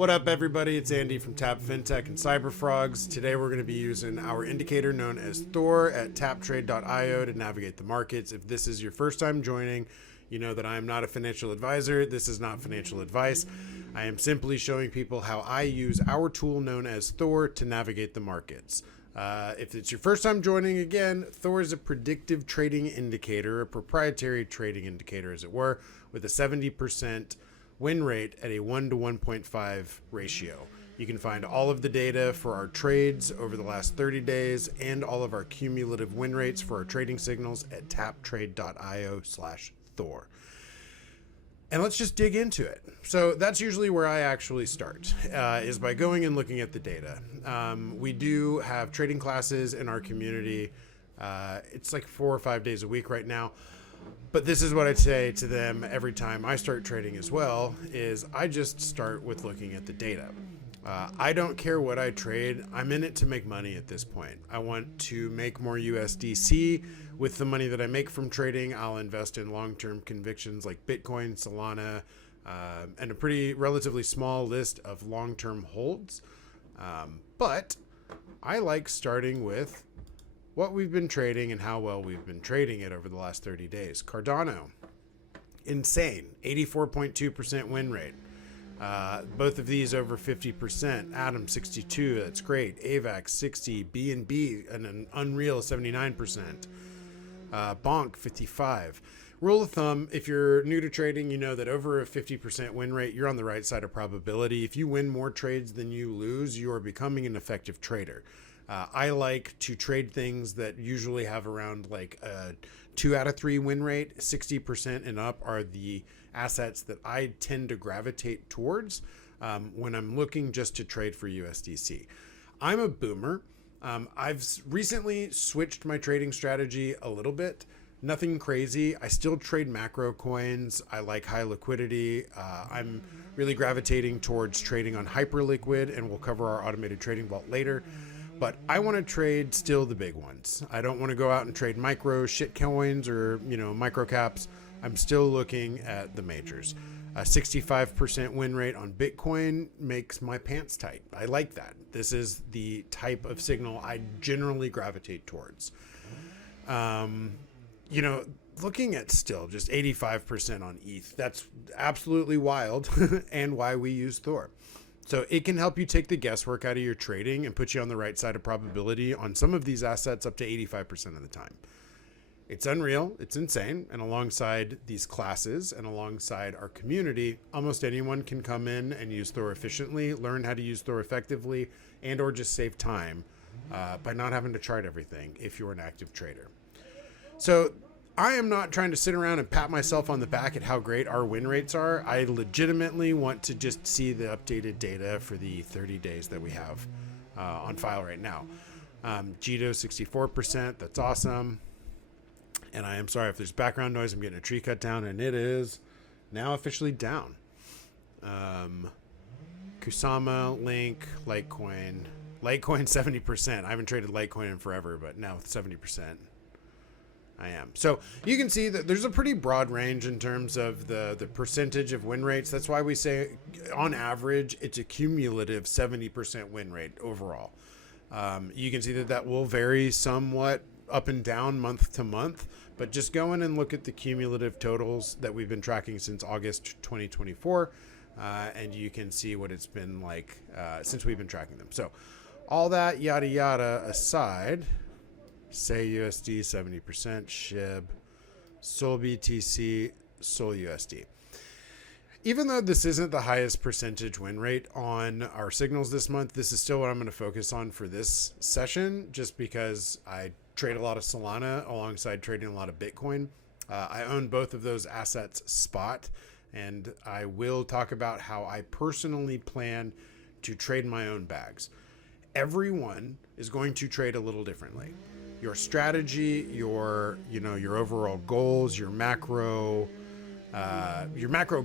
What up, everybody? It's Andy from Tap FinTech and Cyberfrogs. Today we're going to be using our indicator known as Thor at taptrade.io to navigate the markets. If this is your first time joining, you know that I am not a financial advisor. This is not financial advice. I am simply showing people how I use our tool known as Thor to navigate the markets. If it's your first time joining, again, Thor is a predictive trading indicator, a proprietary trading indicator, as it were, with a 70% win rate at a 1 to 1.5 ratio. You can find all of the data for our trades over the last 30 days and all of our cumulative win rates for our trading signals at taptrade.io/Thor. And let's just dig into it. So that's usually where I actually start, is by going and looking at the data. We do have trading classes in our community. It's like 4 or 5 days a week right now. But this is what I'd say to them every time I start trading as well, is I just start with looking at the data. I don't care what I trade. I'm in it to make money at this point. I want to make more USDC. With the money that I make from trading, I'll invest in long-term convictions like Bitcoin, Solana, and a pretty relatively small list of long-term holds. But I like starting with what we've been trading and how well we've been trading it over the last 30 days. Cardano, insane, 84.2% win rate. Both of these over 50%. Atom 62, that's great. AVAX 60, BNB an unreal 79%. Bonk 55. Rule of thumb, if you're new to trading, you know that over a 50% win rate, you're on the right side of probability. If you win more trades than you lose, you are becoming an effective trader. I like to trade things that usually have around like a 2 out of 3 win rate. 60% and up are the assets that I tend to gravitate towards when I'm looking just to trade for USDC. I'm a boomer. I've recently switched my trading strategy a little bit. Nothing crazy. I still trade macro coins. I like high liquidity. I'm really gravitating towards trading on Hyperliquid, and we'll cover our automated trading vault later. But I want to trade still the big ones. I don't want to go out and trade micro shit coins or, micro caps. I'm still looking at the majors. A 65% win rate on Bitcoin makes my pants tight. I like that. This is the type of signal I generally gravitate towards. Looking at still just 85% on ETH, that's absolutely wild and why we use Thor. So it can help you take the guesswork out of your trading and put you on the right side of probability on some of these assets up to 85% of the time. It's unreal. It's insane. And alongside these classes and alongside our community, almost anyone can come in and use Thor efficiently, learn how to use Thor effectively, and or just save time by not having to chart everything if you're an active trader. So I am not trying to sit around and pat myself on the back at how great our win rates are. I legitimately want to just see the updated data for the 30 days that we have on file right now. Jito 64%. That's awesome. And I am sorry if there's background noise. I'm getting a tree cut down, and it is now officially down. Kusama, Link, Litecoin. Litecoin 70%. I haven't traded Litecoin in forever, but now with 70%. I am. So you can see that there's a pretty broad range in terms of the percentage of win rates. That's why we say on average, it's a cumulative 70% win rate overall. You can see that will vary somewhat up and down month to month, but just go in and look at the cumulative totals that we've been tracking since August 2024. And you can see what it's been like since we've been tracking them. So all that yada yada aside, say USD 70%, SHIB, Sol BTC, Sol USD. Even though this isn't the highest percentage win rate on our signals this month, this is still what I'm going to focus on for this session, just because I trade a lot of Solana alongside trading a lot of Bitcoin. I own both of those assets spot, and I will talk about how I personally plan to trade my own bags. Everyone is going to trade a little differently. Your strategy, your overall goals, your macro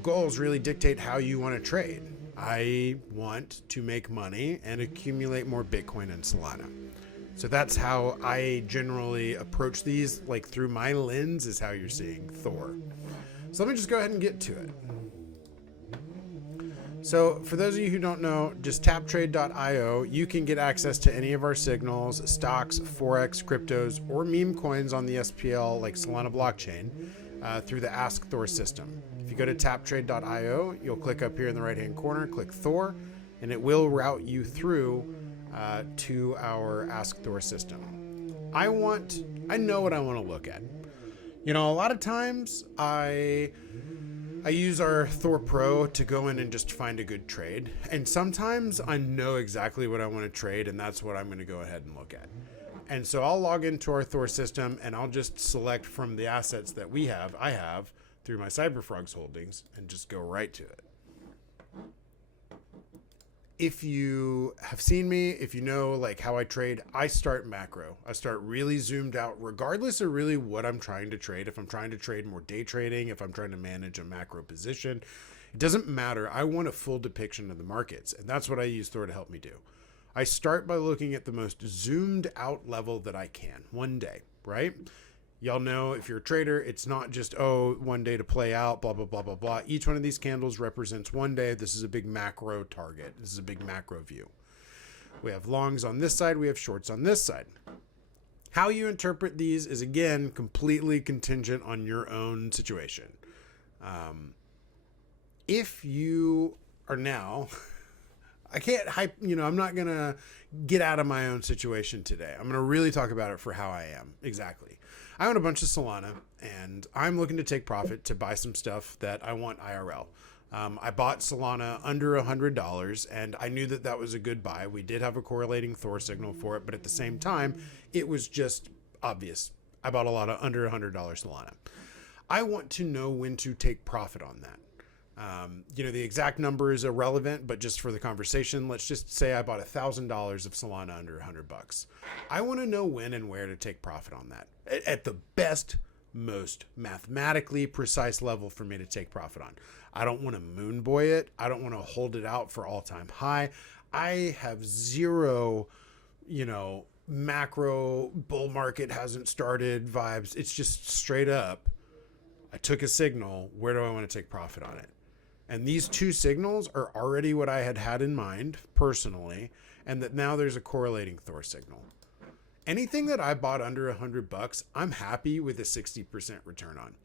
goals really dictate how you want to trade. I want to make money and accumulate more Bitcoin and Solana. So that's how I generally approach these, like through my lens is how you're seeing Thor. So let me just go ahead and get to it. So for those of you who don't know, just taptrade.io, you can get access to any of our signals, stocks, Forex, cryptos, or meme coins on the SPL like Solana blockchain through the Ask Thor system. If you go to taptrade.io, you'll click up here in the right-hand corner, click Thor, and it will route you through to our Ask Thor system. I know what I want to look at. You know, a lot of times I use our Thor Pro to go in and just find a good trade. And sometimes I know exactly what I want to trade, and that's what I'm going to go ahead and look at. And so I'll log into our Thor system, and I'll just select from the assets that I have through my CyberFrogs holdings, and just go right to it. If you have seen me, if you know like how I trade, I start macro. I start really zoomed out, regardless of really what I'm trying to trade. If I'm trying to trade more day trading, if I'm trying to manage a macro position, it doesn't matter. I want a full depiction of the markets, and that's what I use Thor to help me do. I start by looking at the most zoomed out level that I can one day, right? Y'all know if you're a trader, it's not just, one day to play out, blah, blah, blah, blah, blah. Each one of these candles represents one day. This is a big macro target. This is a big macro view. We have longs on this side. We have shorts on this side. How you interpret these is, again, completely contingent on your own situation. If you are now... I can't hype, I'm not going to get out of my own situation today. I'm going to really talk about it for how I am. Exactly. I own a bunch of Solana, and I'm looking to take profit to buy some stuff that I want IRL. I bought Solana under $100, and I knew that that was a good buy. We did have a correlating Thor signal for it, but at the same time, it was just obvious. I bought a lot of under $100 Solana. I want to know when to take profit on that. The exact number is irrelevant, but just for the conversation, let's just say I bought $1,000 of Solana under $100. I want to know when and where to take profit on that at the best, most mathematically precise level for me to take profit on. I don't want to moon boy it. I don't want to hold it out for all time high. I have zero, macro bull market hasn't started vibes. It's just straight up. I took a signal. Where do I want to take profit on it? And these two signals are already what I had in mind personally, and that now there's a correlating Thor signal. Anything that I bought under $100, I'm happy with a 60% return on.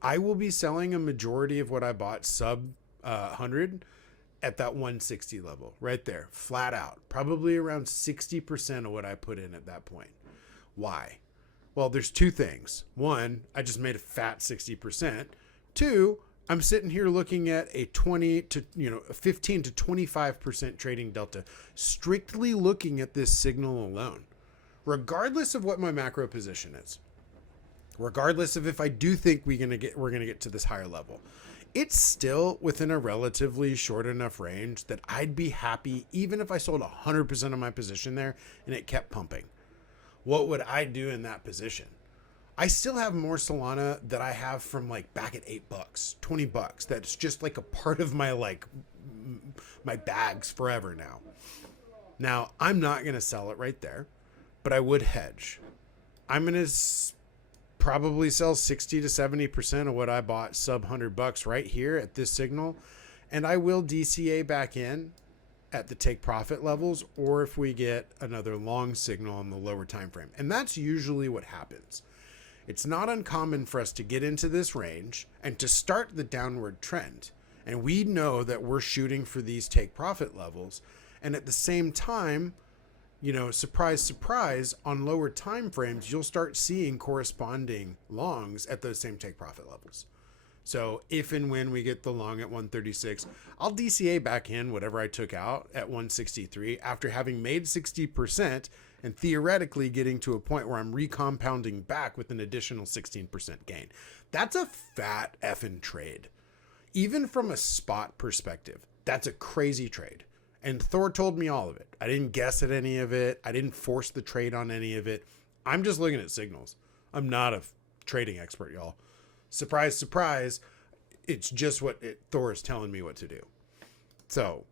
I will be selling a majority of what I bought sub 100 at that 160 level right there, flat out, probably around 60% of what I put in at that point. Why? Well, there's two things. One, I just made a fat 60%. Two, I'm sitting here looking at a 15 to 25% trading delta, strictly looking at this signal alone, regardless of what my macro position is, regardless of if I do think we're gonna get to this higher level. It's still within a relatively short enough range that I'd be happy even if I sold 100% of my position there and it kept pumping. What would I do in that position? I still have more Solana that I have from like back at $8, $20. That's just like a part of my my bags forever now. Now, I'm not going to sell it right there, but I would hedge. I'm going to probably sell 60 to 70% of what I bought sub $100 right here at this signal. And I will DCA back in at the take profit levels, or if we get another long signal on the lower time frame. And that's usually what happens. It's not uncommon for us to get into this range and to start the downward trend. And we know that we're shooting for these take profit levels. And at the same time, surprise, surprise, on lower time frames, you'll start seeing corresponding longs at those same take profit levels. So if and when we get the long at 136, I'll DCA back in whatever I took out at 163 after having made 60% and theoretically getting to a point where I'm recompounding back with an additional 16% gain. That's a fat effing trade. Even from a spot perspective, that's a crazy trade. And Thor told me all of it. I didn't guess at any of it. I didn't force the trade on any of it. I'm just looking at signals. I'm not a trading expert, y'all. Surprise, surprise. It's just what Thor is telling me what to do. So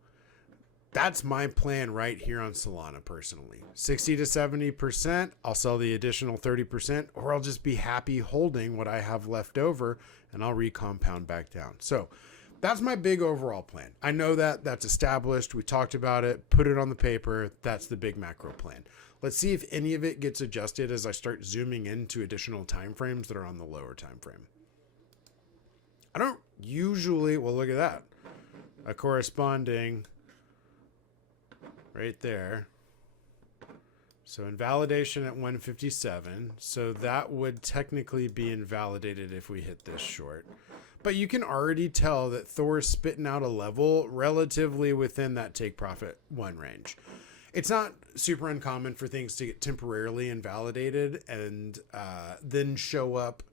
that's my plan right here on Solana personally. 60 to 70%. I'll sell the additional 30%, or I'll just be happy holding what I have left over and I'll recompound back down. So that's my big overall plan. I know that that's established. We talked about it, put it on the paper. That's the big macro plan. Let's see if any of it gets adjusted as I start zooming into additional time frames that are on the lower time frame. I don't usually, well, look at that. A corresponding right there. So invalidation at 157. So that would technically be invalidated if we hit this short. But you can already tell that Thor is spitting out a level relatively within that take profit 1 range. It's not super uncommon for things to get temporarily invalidated and then show up,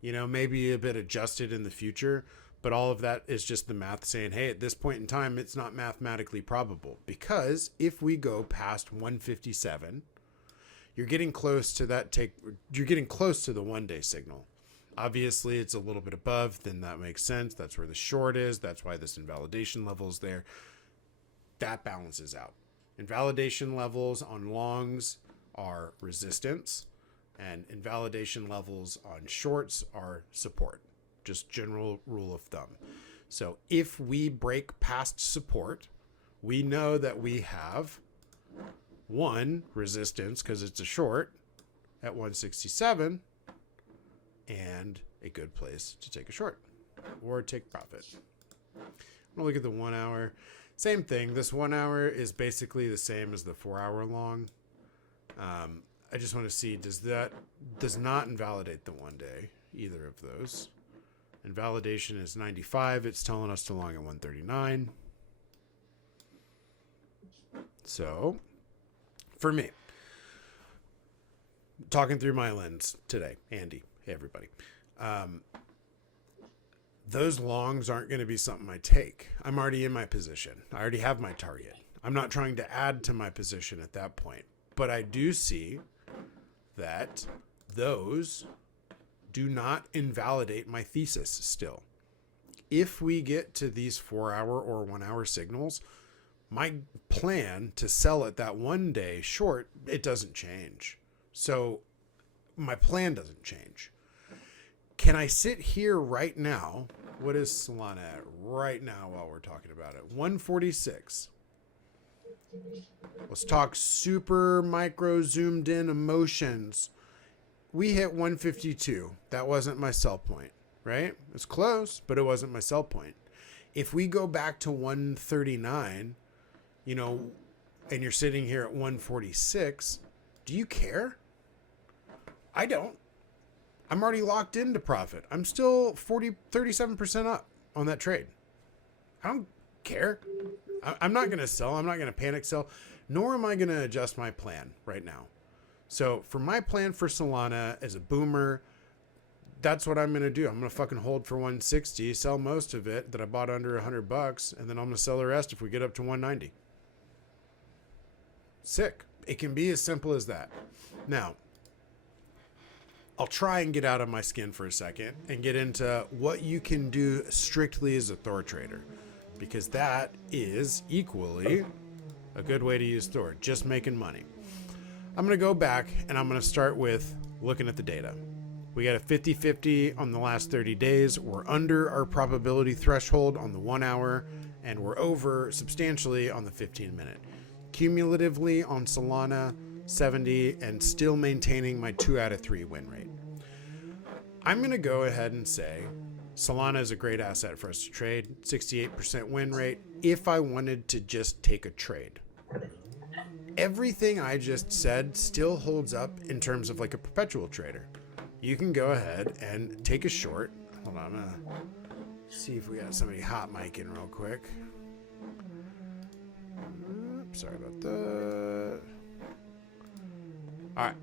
you know, maybe a bit adjusted in the future. But all of that is just the math saying, hey, at this point in time, it's not mathematically probable. Because if we go past 157, you're getting close to that you're getting close to the 1-day signal. Obviously, it's a little bit above, then that makes sense. That's where the short is. That's why this invalidation level is there. That balances out. Invalidation levels on longs are resistance, and invalidation levels on shorts are support. Just general rule of thumb. So if we break past support, we know that we have 1 resistance because it's a short at 167 and a good place to take a short or take profit. I'm gonna look at the 1 hour. Same thing. This 1 hour is basically the same as the 4 hour long. I just want to see, does not invalidate the 1 day, either of those. Invalidation is 95. It's telling us to long at 139. So, for me, talking through my lens today, Andy, hey everybody, those longs aren't going to be something I take. I'm already in my position. I already have my target. I'm not trying to add to my position at that point. But I do see that those do not invalidate my thesis still. If we get to these 4 hour or 1 hour signals, my plan to sell at that 1 day short, it doesn't change. So my plan doesn't change. Can I sit here right now? What is Solana at right now while we're talking about it? 146. Let's talk super micro zoomed in emotions. We hit 152. That wasn't my sell point, right? It's close, but it wasn't my sell point. If we go back to 139, you know, and you're sitting here at 146, do you care? I don't. I'm already locked into profit. I'm still 37% up on that trade. I don't care. I'm not going to sell. I'm not going to panic sell, nor am I going to adjust my plan right now. So for my plan for Solana as a boomer, that's what I'm going to do. I'm going to fucking hold for 160, sell most of it that I bought under $100, and then I'm going to sell the rest if we get up to 190. Sick. It can be as simple as that. Now, I'll try and get out of my skin for a second and get into what you can do strictly as a Thor trader, because that is equally a good way to use Thor, just making money. I'm going to go back and I'm going to start with looking at the data. We got a 50-50 on the last 30 days. We're under our probability threshold on the 1 hour, and we're over substantially on the 15-minute. Cumulatively on Solana, 70, and still maintaining my 2 out of 3 win rate. I'm going to go ahead and say Solana is a great asset for us to trade, 68% win rate, if I wanted to just take a trade. Everything I just said still holds up in terms of like a perpetual trader. You can go ahead and take a short. Hold on, I'm going to see if we got somebody hot micing real quick. Oops, sorry about that. All right.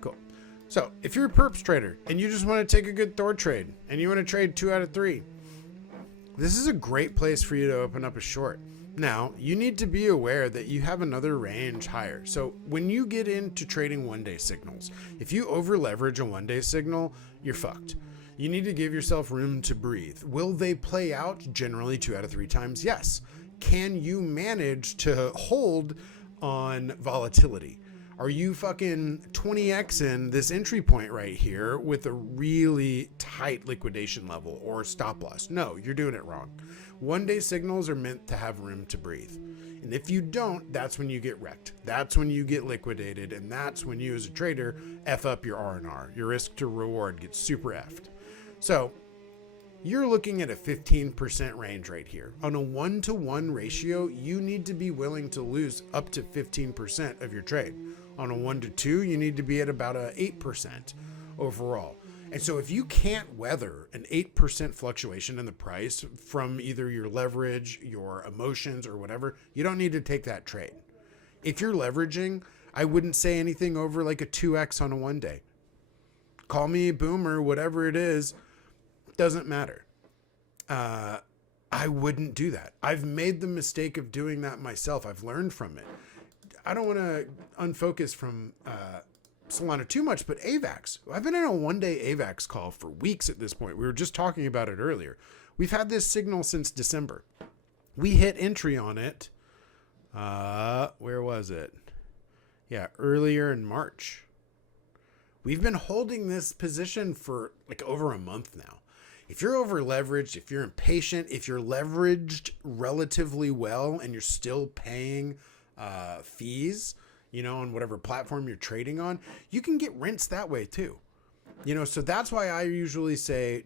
Cool. So if you're a perps trader and you just want to take a good Thor trade and you want to trade 2 out of 3, this is a great place for you to open up a short. Now, you need to be aware that you have another range higher. So when you get into trading 1 day signals, if you over leverage a 1 day signal, you're fucked. You need to give yourself room to breathe. Will they play out? Generally 2 out of 3 times? Yes. Can you manage to hold on volatility? Are you fucking 20x in this entry point right here with a really tight liquidation level or stop loss? No, you're doing it wrong. 1 day signals are meant to have room to breathe. And if you don't, that's when you get wrecked. That's when you get liquidated. And that's when you as a trader F up your R&R. Your risk to reward gets super F'd. So you're looking at a 15% range right here. On a 1-to-1 ratio, you need to be willing to lose up to 15% of your trade. On a 1-to-2, you need to be at about a 8% overall. And so if you can't weather an 8% fluctuation in the price from either your leverage, your emotions, or whatever, you don't need to take that trade. If you're leveraging, I wouldn't say anything over like a 2x on a 1 day. Call me a boomer, whatever it is. Doesn't matter. I wouldn't do that. I've made the mistake of doing that myself. I've learned from it. I don't want to unfocus from Solana too much, but AVAX. I've been in a 1 day AVAX call for weeks at this point. We were just talking about it earlier. We've had this signal since December. We hit entry on it. Where was it? Yeah, earlier in March. We've been holding this position for like over a month now. If you're over leveraged, if you're impatient, if you're leveraged relatively well and you're still paying fees, on whatever platform you're trading on, you can get rinsed that way too. So that's why I usually say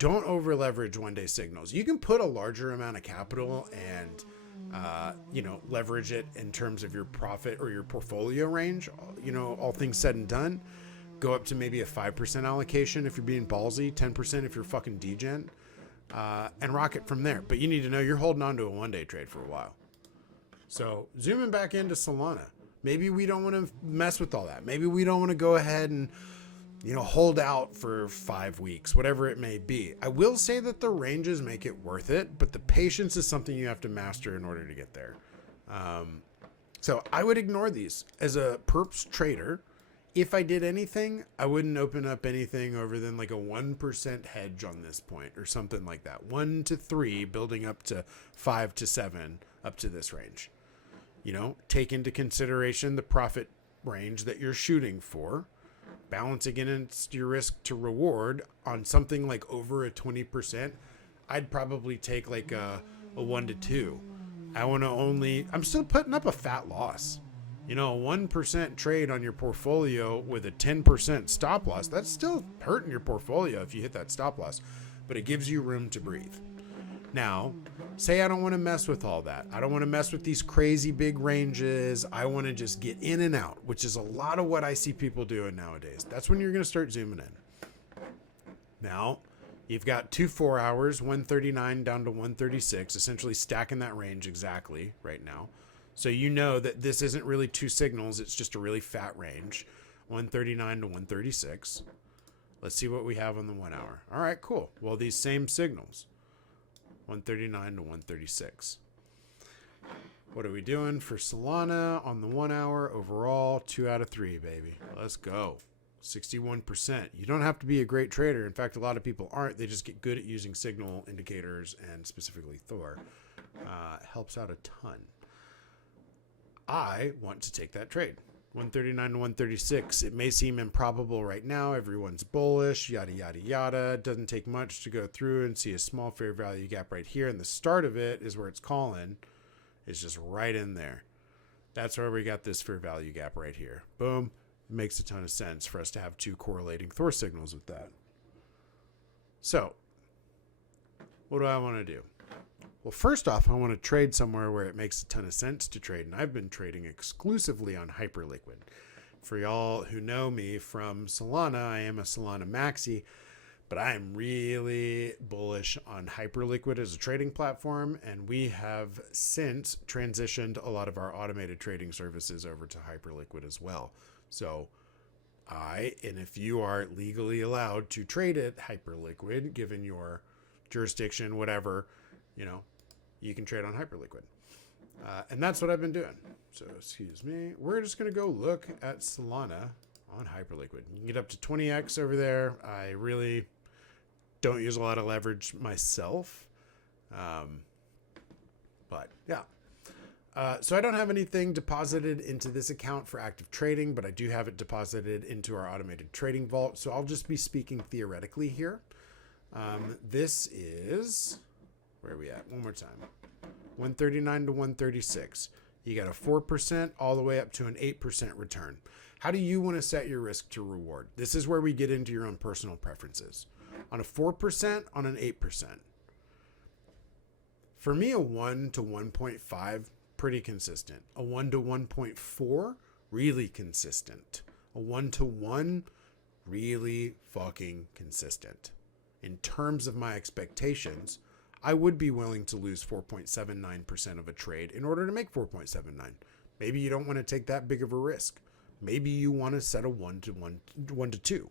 don't over leverage 1 day signals. You can put a larger amount of capital and leverage it in terms of your profit or your portfolio range, all things said and done. Go up to maybe a 5% allocation if you're being ballsy, 10% if you're fucking degen, and rock it from there. But you need to know you're holding on to a 1 day trade for a while. So zooming back into Solana, maybe we don't want to mess with all that. Maybe we don't want to go ahead and, hold out for 5 weeks, whatever it may be. I will say that the ranges make it worth it, but the patience is something you have to master in order to get there. So I would ignore these as a perps trader. If I did anything, I wouldn't open up anything over than like a 1% hedge on this point or something like that. 1 to 3 building up to 5 to 7 up to this range. Take into consideration the profit range that you're shooting for, balancing against your risk to reward on something like over a 20%. I'd probably take like a 1 to 2. I'm still putting up a fat loss. A 1% trade on your portfolio with a 10% stop loss, that's still hurting your portfolio if you hit that stop loss, but it gives you room to breathe. Now, say I don't want to mess with all that. I don't want to mess with these crazy big ranges. I want to just get in and out, which is a lot of what I see people doing nowadays. That's when you're going to start zooming in. Now, you've got 2 4 hours, 139 down to 136, essentially stacking that range exactly right now. So you know that this isn't really 2 signals, it's just a really fat range, 139 to 136. Let's see what we have on the 1 hour. All right, cool. Well, these same signals, 139 to 136. What are we doing for Solana on the 1 hour overall? 2 out of 3, baby. Let's go. 61%. You don't have to be a great trader. In fact, a lot of people aren't. They just get good at using signal indicators, and specifically Thor. Helps out a ton. I want to take that trade. 139 to 136. It may seem improbable right now. Everyone's bullish, yada, yada, yada. It doesn't take much to go through and see a small fair value gap right here. And the start of it is where it's calling. It's just right in there. That's where we got this fair value gap right here. Boom. It makes a ton of sense for us to have 2 correlating Thor signals with that. So, what do I want to do? Well, first off, I want to trade somewhere where it makes a ton of sense to trade, and I've been trading exclusively on Hyperliquid. For y'all who know me from Solana, I am a Solana maxi, but I am really bullish on Hyperliquid as a trading platform, and we have since transitioned a lot of our automated trading services over to Hyperliquid as well. So and if you are legally allowed to trade at Hyperliquid, given your jurisdiction, whatever, you can trade on Hyperliquid. And that's what I've been doing. So, excuse me. We're just going to go look at Solana on Hyperliquid. You can get up to 20x over there. I really don't use a lot of leverage myself. But, yeah. So I don't have anything deposited into this account for active trading, but I do have it deposited into our automated trading vault. So I'll just be speaking theoretically here. This is, where are we at? One more time. 139 to 136. You got a 4% all the way up to an 8% return. How do you want to set your risk to reward? This is where we get into your own personal preferences. On a 4%, on an 8%. For me, a 1 to 1.5, pretty consistent. A 1 to 1.4, really consistent. A 1 to 1, really fucking consistent. In terms of my expectations, I would be willing to lose 4.79% of a trade in order to make 4.79. Maybe you don't want to take that big of a risk. Maybe you want to set a 1 to 2.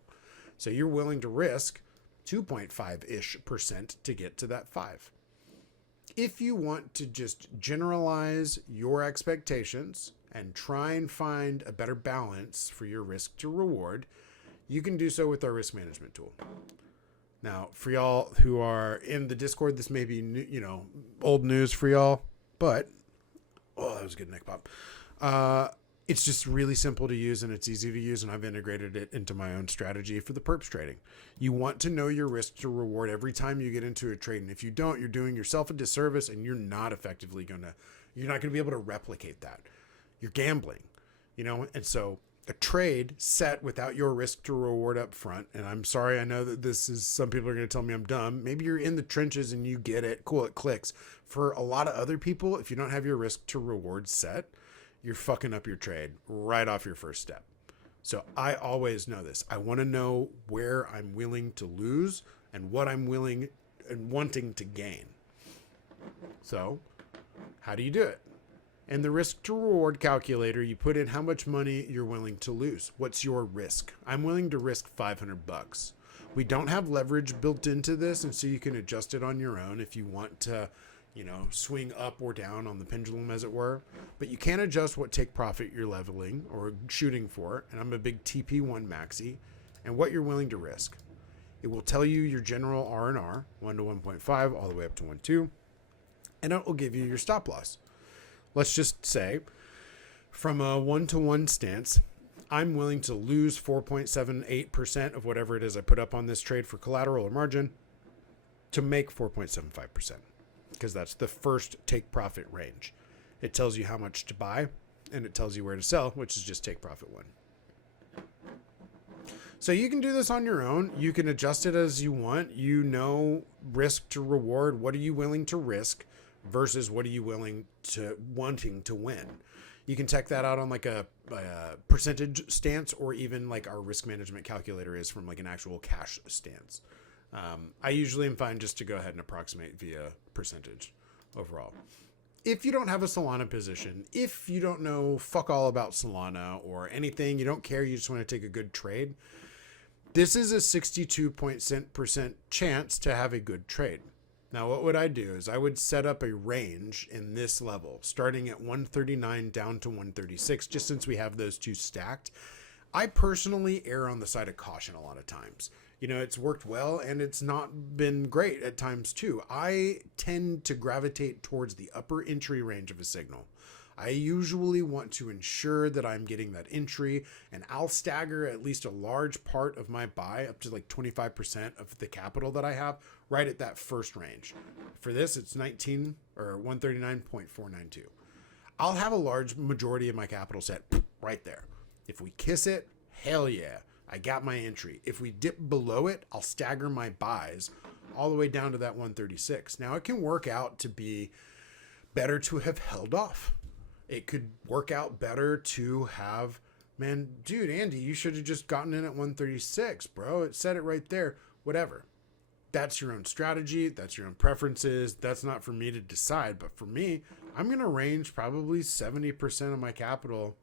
So you're willing to risk 2.5-ish% to get to that 5. If you want to just generalize your expectations and try and find a better balance for your risk to reward, you can do so with our risk management tool. Now, for y'all who are in the Discord, this may be, old news for y'all, but, oh, that was a good neck pop. It's just really simple to use and it's easy to use, and I've integrated it into my own strategy for the perps trading. You want to know your risk to reward every time you get into a trade, and if you don't, you're doing yourself a disservice, and you're not going to be able to replicate that. You're gambling, and so a trade set without your risk to reward up front, and I'm sorry, I know that some people are going to tell me I'm dumb. Maybe you're in the trenches and you get it. Cool, it clicks. For a lot of other people, if you don't have your risk to reward set, you're fucking up your trade right off your first step. So I always know this. I want to know where I'm willing to lose and what I'm willing and wanting to gain. So how do you do it? In the risk to reward calculator, you put in how much money you're willing to lose. What's your risk? I'm willing to risk $500. We don't have leverage built into this, and so you can adjust it on your own if you want to, swing up or down on the pendulum, as it were. But you can adjust what take profit you're leveling or shooting for, and I'm a big TP1 maxi, and what you're willing to risk. It will tell you your general R&R, 1 to 1.5, all the way up to 1.2, and it will give you your stop loss. Let's just say, from a 1 to 1 stance, I'm willing to lose 4.78% of whatever it is I put up on this trade for collateral or margin to make 4.75%, because that's the first take profit range. It tells you how much to buy, and it tells you where to sell, which is just take profit 1. So you can do this on your own. You can adjust it as you want. Risk to reward. What are you willing to risk versus what are you wanting to win? You can check that out on like a percentage stance, or even like our risk management calculator is from like an actual cash stance. I usually am fine just to go ahead and approximate via percentage overall. If you don't have a Solana position, if you don't know fuck all about Solana or anything, you don't care, you just want to take a good trade, this is a 62% chance to have a good trade. Now, what would I do is I would set up a range in this level, starting at 139 down to 136, just since we have those two stacked. I personally err on the side of caution a lot of times. It's worked well, and it's not been great at times too. I tend to gravitate towards the upper entry range of a signal. I usually want to ensure that I'm getting that entry, and I'll stagger at least a large part of my buy, up to like 25% of the capital that I have, right at that first range. For this, it's 139.492. I'll have a large majority of my capital set right there. If we kiss it, hell yeah, I got my entry. If we dip below it, I'll stagger my buys all the way down to that 136. Now, it can work out to be better to have held off. It could work out better to have, dude, Andy, you should have just gotten in at 136, bro. It said it right there. Whatever. That's your own strategy. That's your own preferences. That's not for me to decide. But for me, I'm going to range probably 70% of my capital,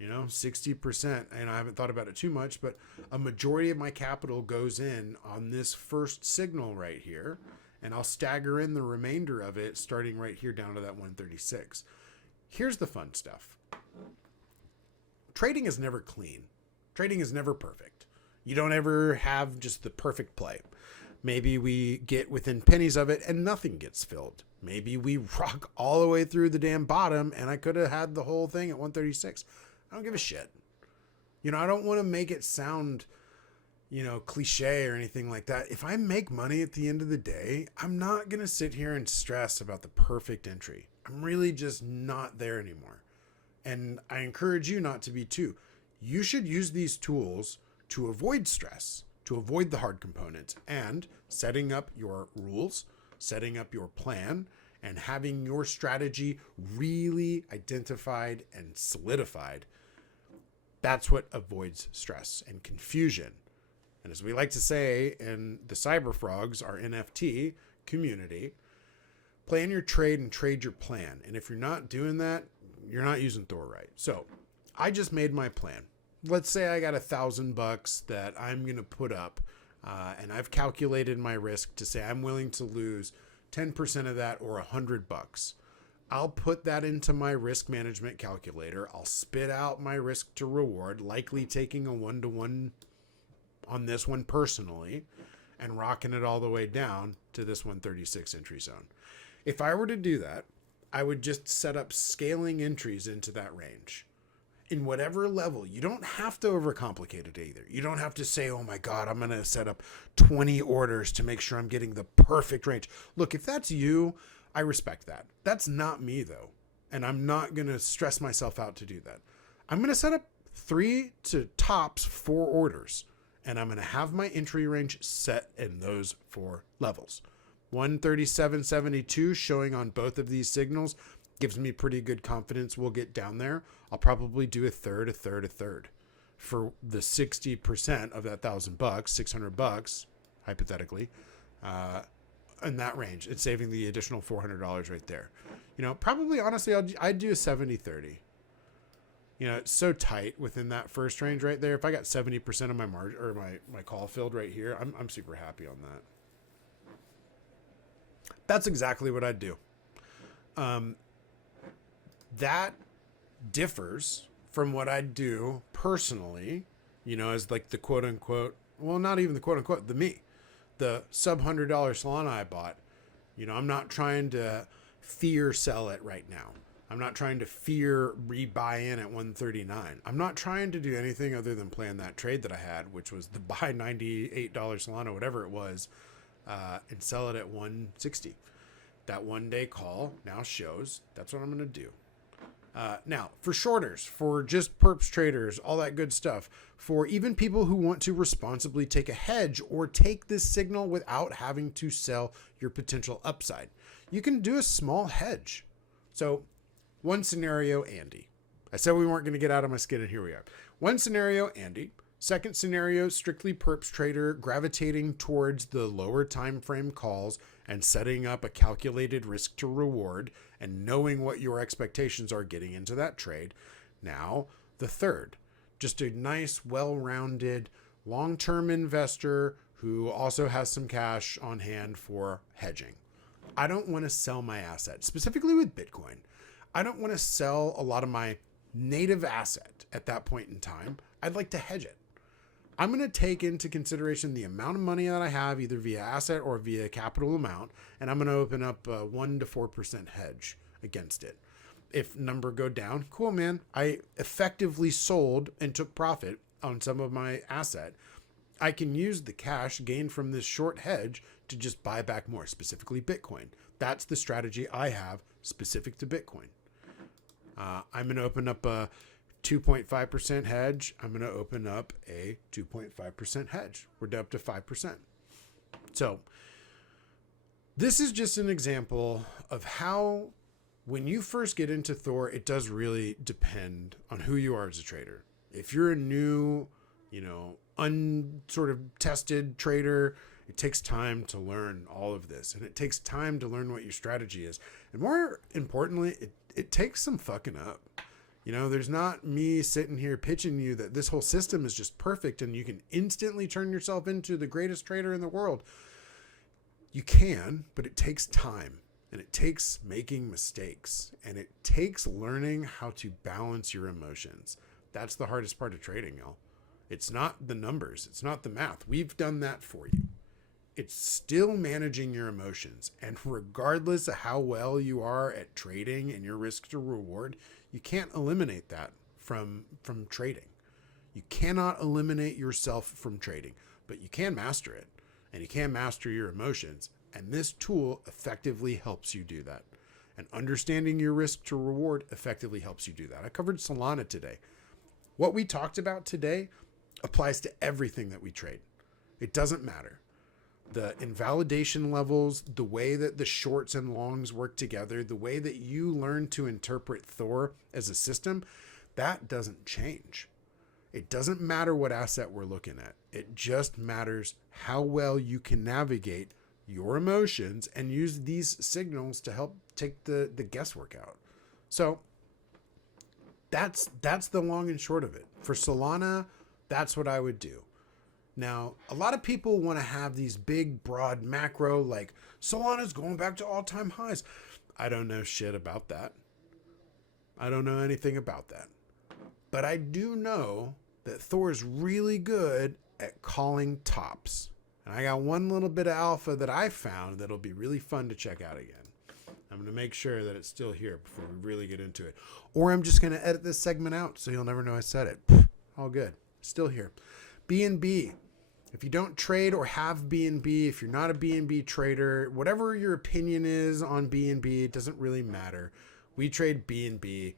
60%. And I haven't thought about it too much, but a majority of my capital goes in on this first signal right here. And I'll stagger in the remainder of it starting right here down to that 136. Here's the fun stuff. Trading is never clean. Trading is never perfect. You don't ever have just the perfect play. Maybe we get within pennies of it and nothing gets filled. Maybe we rock all the way through the damn bottom and I could have had the whole thing at 136. I don't give a shit. I don't want to make it sound, cliche or anything like that. If I make money at the end of the day, I'm not going to sit here and stress about the perfect entry. I'm really just not there anymore. And I encourage you not to be too. You should use these tools to avoid stress, to avoid the hard components, and setting up your rules, setting up your plan, and having your strategy really identified and solidified. That's what avoids stress and confusion. And as we like to say in the Cyber Frogs, our NFT community, plan your trade and trade your plan. And if you're not doing that, you're not using Thor right. So I just made my plan. Let's say I got $1,000 that I'm going to put up, and I've calculated my risk to say I'm willing to lose 10% of that or $100. I'll put that into my risk management calculator. I'll spit out my risk to reward, likely taking a 1-to-1 on this one personally and rocking it all the way down to this 136 entry zone. If I were to do that, I would just set up scaling entries into that range. In whatever level, you don't have to overcomplicate it either. You don't have to say, oh my God, I'm going to set up 20 orders to make sure I'm getting the perfect range. Look, if that's you, I respect that. That's not me though. And I'm not going to stress myself out to do that. I'm going to set up 3 to tops 4 orders. And I'm going to have my entry range set in those 4 levels. 137.72 showing on both of these signals gives me pretty good confidence we'll get down there. I'll probably do a third for the 60% of that $1,000, $600 hypothetically, in that range. It's saving the additional $400 right there. Probably honestly, I'd do a 70-30. It's so tight within that first range right there. If I got 70% of my margin or my call filled right here, I'm super happy on that. That's exactly what I'd do. That differs from what I'd do personally, as like the quote unquote, well, not even the quote unquote, the sub $100 Solana I bought. I'm not trying to fear sell it right now. I'm not trying to fear rebuy in at 139. I'm not trying to do anything other than plan that trade that I had, which was the buy $98 Solana, whatever it was, and sell it at 160. That 1 day call now shows that's what I'm going to do. Now, for shorters, for just perps traders, all that good stuff, for even people who want to responsibly take a hedge or take this signal without having to sell your potential upside, you can do a small hedge. So, one scenario, Andy. I said we weren't going to get out of my skin, and here we are. One scenario, Andy. Second scenario, strictly perps trader, gravitating towards the lower time frame calls and setting up a calculated risk to reward and knowing what your expectations are getting into that trade. Now, the third, just a nice, well-rounded, long-term investor who also has some cash on hand for hedging. I don't want to sell my asset, specifically with Bitcoin. I don't want to sell a lot of my native asset at that point in time. I'd like to hedge it. I'm going to take into consideration the amount of money that I have, either via asset or via capital amount, and I'm going to open up a 1 to 4% hedge against it. If number go down, cool, man. I effectively sold and took profit on some of my asset. I can use the cash gained from this short hedge to just buy back more, specifically Bitcoin. That's the strategy I have specific to Bitcoin. I'm going to open up a 2.5% hedge. I'm going to open up a 2.5% hedge. We're down up to 5%. So this is just an example of how when you first get into Thor, it does really depend on who you are as a trader. If you're a new, unsort of tested trader, it takes time to learn all of this, and it takes time to learn what your strategy is. And more importantly, it takes some fucking up. There's not me sitting here pitching you that this whole system is just perfect and you can instantly turn yourself into the greatest trader in the world. You can, but it takes time, and it takes making mistakes, and it takes learning how to balance your emotions. That's the hardest part of trading, y'all. It's not the numbers. It's not the math. We've done that for you. It's still managing your emotions. And regardless of how well you are at trading and your risk to reward, you can't eliminate that from trading. You cannot eliminate yourself from trading, but you can master it, and you can master your emotions. And this tool effectively helps you do that. And understanding your risk to reward effectively helps you do that. I covered Solana today. What we talked about today applies to everything that we trade. It doesn't matter. The invalidation levels, the way that the shorts and longs work together, the way that you learn to interpret Thor as a system, that doesn't change. It doesn't matter what asset we're looking at. It just matters how well you can navigate your emotions and use these signals to help take the guesswork out. So that's the long and short of it. For Solana, that's what I would do. Now, a lot of people want to have these big, broad macro, like Solana's going back to all-time highs. I don't know shit about that. I don't know anything about that. But I do know that Thor is really good at calling tops. And I got one little bit of alpha that I found that'll be really fun to check out again. I'm going to make sure that it's still here before we really get into it. Or I'm just going to edit this segment out so you'll never know I said it. All good. Still here. BNB. If you don't trade or have BNB, if you're not a BNB trader, whatever your opinion is on BNB, it doesn't really matter. We trade BNB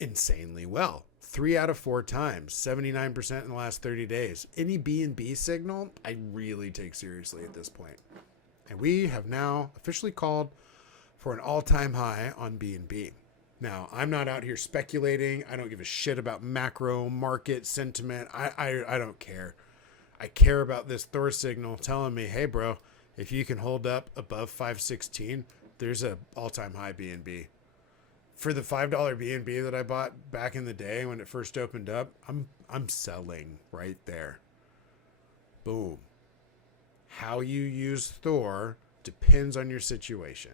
insanely well. 3 out of 4 times, 79% in the last 30 days. Any BNB signal, I really take seriously at this point. And we have now officially called for an all-time high on BNB. Now, I'm not out here speculating. I don't give a shit about macro market sentiment. I don't care. I care about this Thor signal telling me, hey, bro, if you can hold up above 516, there's an all-time high BNB. For the $5 BNB that I bought back in the day when it first opened up, I'm selling right there. Boom. How you use Thor depends on your situation.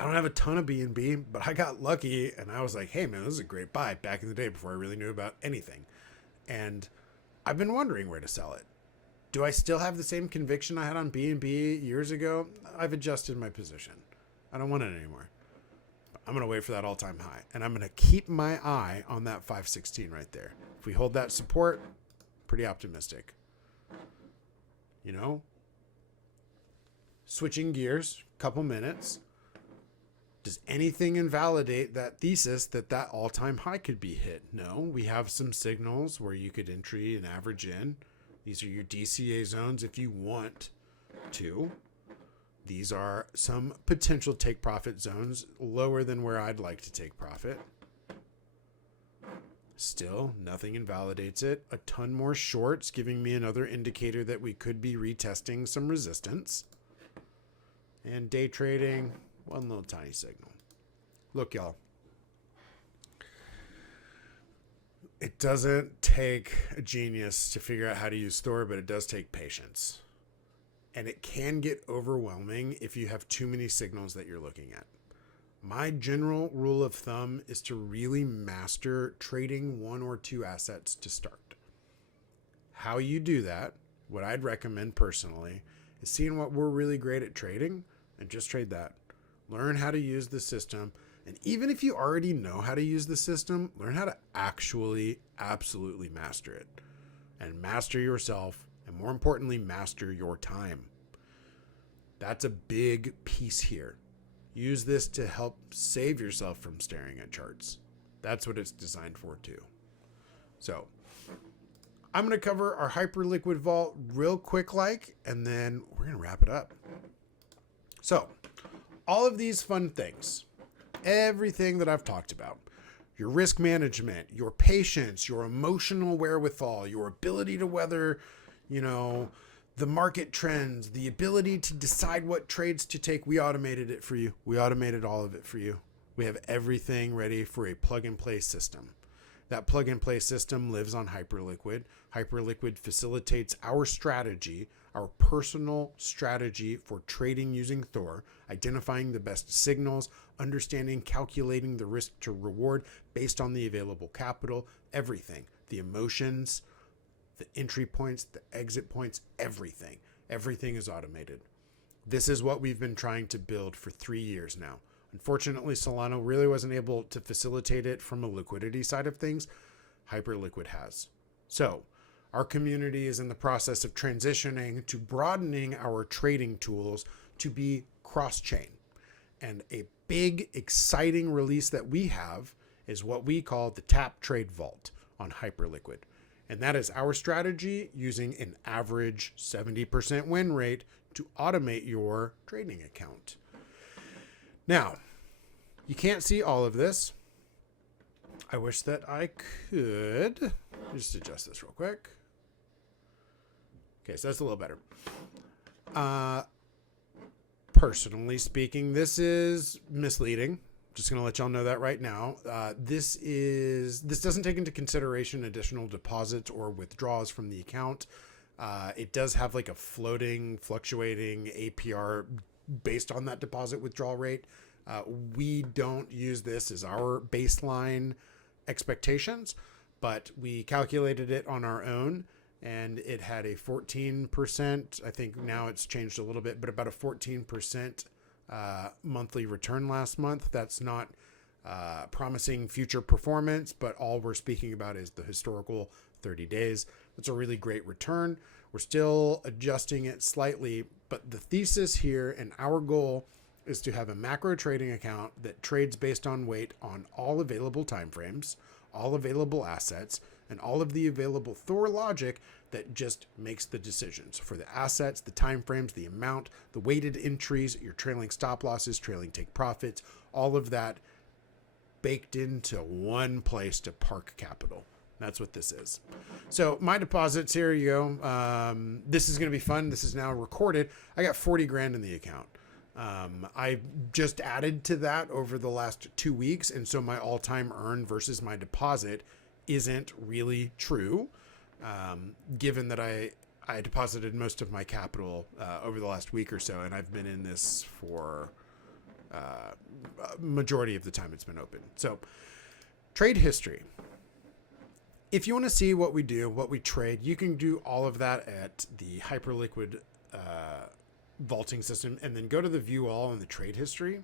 I don't have a ton of BNB, but I got lucky and I was like, hey man, this is a great buy back in the day before I really knew about anything. And I've been wondering where to sell it. Do I still have the same conviction I had on BNB years ago? I've adjusted my position. I don't want it anymore. I'm going to wait for that all-time high. And I'm going to keep my eye on that 516 right there. If we hold that support, pretty optimistic. You know? Switching gears, couple minutes. Does anything invalidate that thesis that that all-time high could be hit? No. We have some signals where you could entry and average in. These are your DCA zones if you want to. These are some potential take profit zones lower than where I'd like to take profit. Still, nothing invalidates it. A ton more shorts, giving me another indicator that we could be retesting some resistance. And day trading, one little tiny signal. Look, y'all. It doesn't take a genius to figure out how to use Thor, but it does take patience. And it can get overwhelming if you have too many signals that you're looking at. My general rule of thumb is to really master trading 1 or 2 assets to start. How you do that, what I'd recommend personally, is seeing what we're really great at trading and just trade that. Learn how to use the system. And even if you already know how to use the system, learn how to actually absolutely master it. And master yourself. And more importantly, master your time. That's a big piece here. Use this to help save yourself from staring at charts. That's what it's designed for too. So I'm going to cover our Hyperliquid Vault real quick and then we're going to wrap it up. So all of these fun things, everything that I've talked about, your risk management, your patience, your emotional wherewithal, your ability to weather the market trends, the ability to decide what trades to take. We automated it for you. We automated all of it for you. We have everything ready for a plug and play system. That plug and play system lives on Hyperliquid. Hyperliquid facilitates our strategy, our personal strategy for trading using Thor, identifying the best signals, understanding, calculating the risk to reward based on the available capital, everything, the emotions, the entry points, the exit points, everything. Everything is automated. This is what we've been trying to build for 3 years now. Unfortunately, Solana really wasn't able to facilitate it from a liquidity side of things. Hyperliquid has. So our community is in the process of transitioning to broadening our trading tools to be cross-chain. And a big, exciting release that we have is what we call the Tap Trade Vault on Hyperliquid. And that is our strategy using an average 70% win rate to automate your trading account. Now, you can't see all of this. I wish that I could. Just adjust this real quick. Okay, so that's a little better. Personally speaking, this is misleading. Just going to let y'all know that right now. This doesn't take into consideration additional deposits or withdrawals from the account. It does have like a floating, fluctuating APR based on that deposit withdrawal rate. We don't use this as our baseline expectations, but we calculated it on our own, and it had a 14%. I think now it's changed a little bit, but about a 14% monthly return last month. That's not promising future performance, but all we're speaking about is the historical 30 days. That's a really great return. We're still adjusting it slightly, but the thesis here and our goal is to have a macro trading account that trades based on weight on all available timeframes, all available assets, and all of the available Thor logic that just makes the decisions for the assets, the timeframes, the amount, the weighted entries, your trailing stop losses, trailing take profits, all of that baked into one place to park capital. That's what this is. So my deposits, here you go. This is going to be fun. This is now recorded. I got 40 grand in the account. I just added to that over the last 2 weeks. And so my all-time earn versus my deposit isn't really true. Given that I deposited most of my capital over the last week or so, and I've been in this for majority of the time it's been open. So trade history. If you want to see what we do, what we trade, you can do all of that at the Hyperliquid vaulting system, and then go to the view all in the trade history.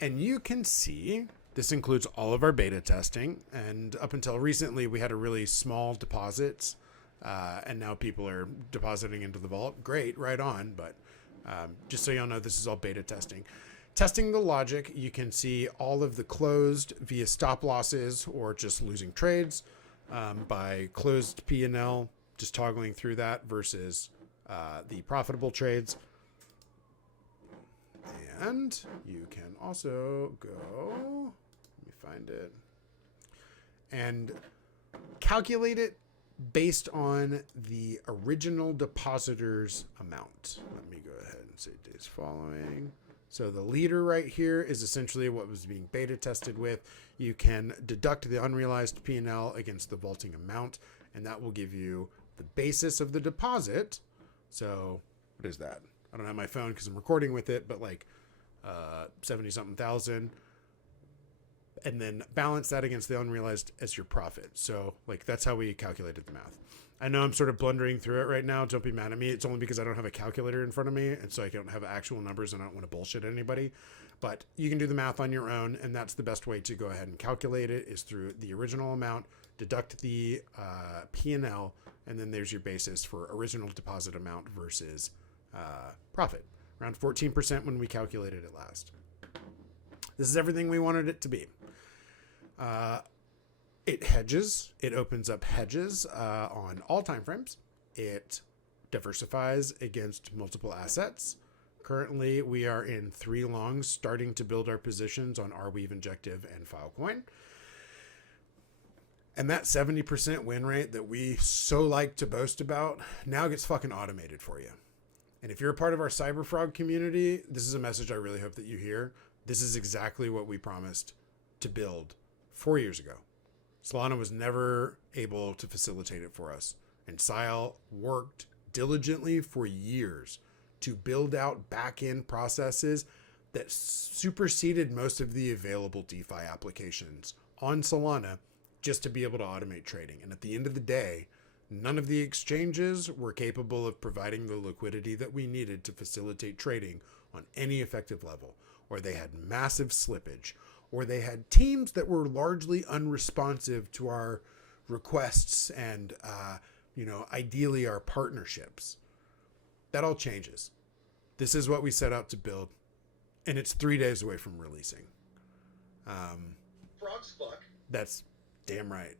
And you can see this includes all of our beta testing. And up until recently, we had a really small deposits, and now people are depositing into the vault. Great, right on. But just so y'all know, this is all beta testing. Testing the logic, you can see all of the closed via stop losses or just losing trades by closed P&L, just toggling through that versus the profitable trades. And you can also go, let me find it, and calculate it based on the original depositor's amount. Let me go ahead and say days following. So the leader right here is essentially what was being beta tested with. You can deduct the unrealized P&L against the vaulting amount, and that will give you the basis of the deposit. So what is that? I don't have my phone because I'm recording with it, but like 70 something thousand, and then balance that against the unrealized as your profit. So like that's how we calculated the math. I know I'm sort of blundering through it right now. Don't be mad at me. It's only because I don't have a calculator in front of me, and so I don't have actual numbers, and I don't want to bullshit anybody. But you can do the math on your own, and that's the best way to go ahead and calculate it, is through the original amount, deduct the P&L, and then there's your basis for original deposit amount versus profit. Around 14% when we calculated it last. This is everything we wanted it to be. It hedges. It opens up hedges on all time frames. It diversifies against multiple assets. Currently, we are in 3 longs, starting to build our positions on Arweave, Injective, and Filecoin. And that 70% win rate that we so like to boast about now gets fucking automated for you. And if you're a part of our CyberFrog community, this is a message I really hope that you hear. This is exactly what we promised to build 4 years ago. Solana was never able to facilitate it for us. And Sile worked diligently for years to build out back-end processes that superseded most of the available DeFi applications on Solana just to be able to automate trading. And at the end of the day, None of the exchanges were capable of providing the liquidity that we needed to facilitate trading on any effective level, or they had massive slippage, or they had teams that were largely unresponsive to our requests and, ideally our partnerships. That all changes. This is what we set out to build, and it's 3 days away from releasing. Frogs fuck. That's damn right.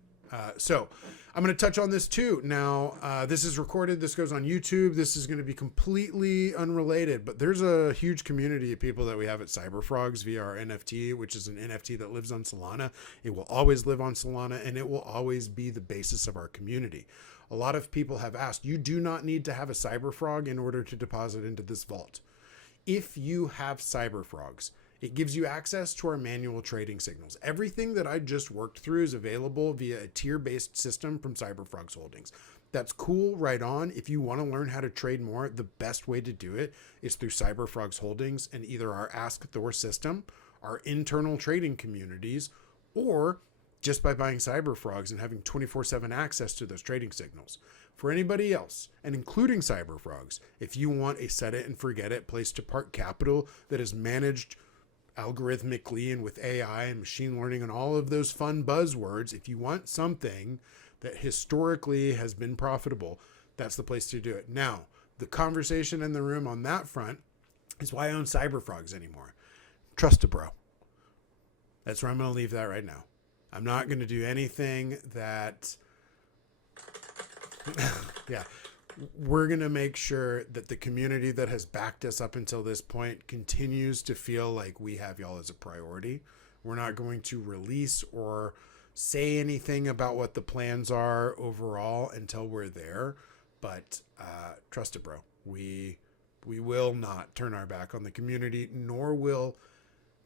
So I'm going to touch on this too. Now, this is recorded. This goes on YouTube. This is going to be completely unrelated, but there's a huge community of people that we have at CyberFrogs via our NFT, which is an NFT that lives on Solana. It will always live on Solana, and it will always be the basis of our community. A lot of people have asked, you do not need to have a CyberFrog in order to deposit into this vault. If you have CyberFrogs, it gives you access to our manual trading signals. Everything that I just worked through is available via a tier-based system from CyberFrogs Holdings. That's cool, right on. If you want to learn how to trade more, the best way to do it is through CyberFrogs Holdings and either our Ask Thor system, our internal trading communities, or just by buying CyberFrogs and having 24/7 access to those trading signals. For anybody else, and including CyberFrogs, if you want a set it and forget it place to park capital that is managed algorithmically and with AI and machine learning and all of those fun buzzwords, if you want something that historically has been profitable, that's the place to do it. Now, the conversation in the room on that front is why I own CyberFrogs anymore. Trust a bro. That's where I'm going to leave that right now. I'm not going to do anything that... yeah. We're going to make sure that the community that has backed us up until this point continues to feel like we have y'all as a priority. We're not going to release or say anything about what the plans are overall until we're there. But trust it, bro. We will not turn our back on the community, nor will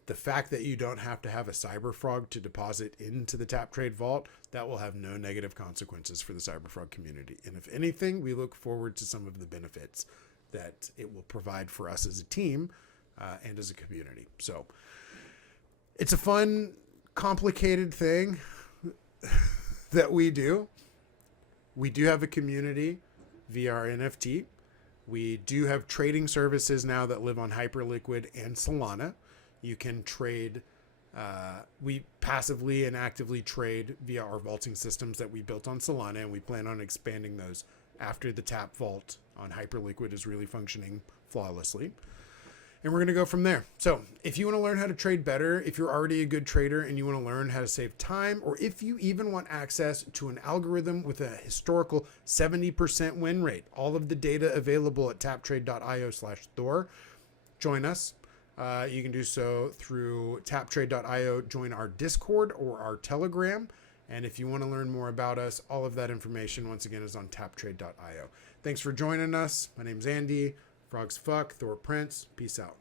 the fact that you don't have to have a CyberFrog to deposit into the Tap Trade Vault. That will have no negative consequences for the CyberFrog community. And if anything, we look forward to some of the benefits that it will provide for us as a team and as a community. So it's a fun, complicated thing that we do. We do have a community via our NFT. We do have trading services now that live on Hyperliquid and Solana. You can trade, we passively and actively trade via our vaulting systems that we built on Solana, and we plan on expanding those after the Tap Vault on Hyperliquid is really functioning flawlessly. And we're going to go from there. So if you want to learn how to trade better, if you're already a good trader and you want to learn how to save time, or if you even want access to an algorithm with a historical 70% win rate, all of the data available at taptrade.io/Thor, join us. You can do so through taptrade.io, join our Discord or our Telegram. And if you want to learn more about us, all of that information, once again, is on taptrade.io. Thanks for joining us. My name's Andy. Frogs fuck. Thor Prince. Peace out.